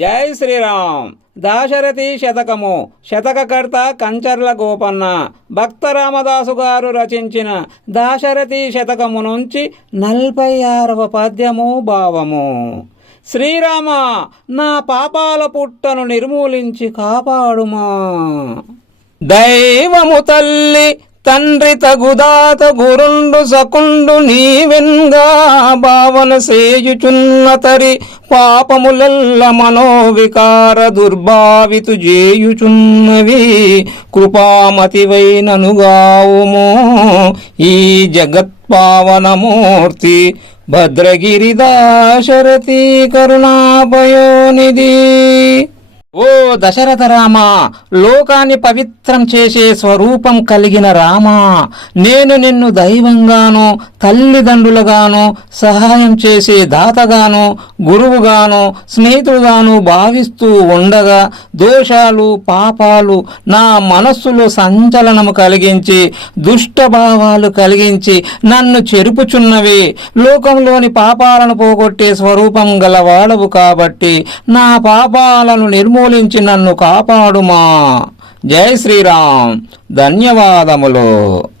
జై శ్రీరామ్. దాశరథి శతకము. శతకకర్త కంచర్ల గోపన్న. భక్త రామదాసు గారు రచించిన దాశరథి శతకము నుంచి 46వ పద్యము భావము. శ్రీరామ, నా పాపాల పుట్టను నిర్మూలించి కాపాడుమా. దైవము తల్లి తండ్రి తగుదాత గురుండు సకుండు నీవెన్గా భావన సేయుచున్నతరి పాపములెల్ల మనోవికార దుర్భావితు చేయుచున్నవి కృపామతివైననుగావుము ఈ జగత్పావనమూర్తి భద్రగిరి దాశరథి కరుణాపయోనిధి. ఓ దశరథ రామ, లోకాన్ని పవిత్రం చేసే స్వరూపం కలిగిన రామా, నేను నిన్ను దైవంగాను తల్లిదండ్రులుగాను సహాయం చేసే దాతగాను గురువుగాను స్నేహితుడుగాను భావిస్తూ ఉండగా దోషాలు పాపాలు నా మనస్సులో సంచలనము కలిగించి దుష్టభావాలు కలిగించి నన్ను చెరుపుచున్నవి. లోకంలోని పాపాలను పోగొట్టే స్వరూపం గలవాడవు కాబట్టి నా పాపాలను నిర్మూలించి నన్ను కాపాడుమా. జై శ్రీరామ్. ధన్యవాదములు.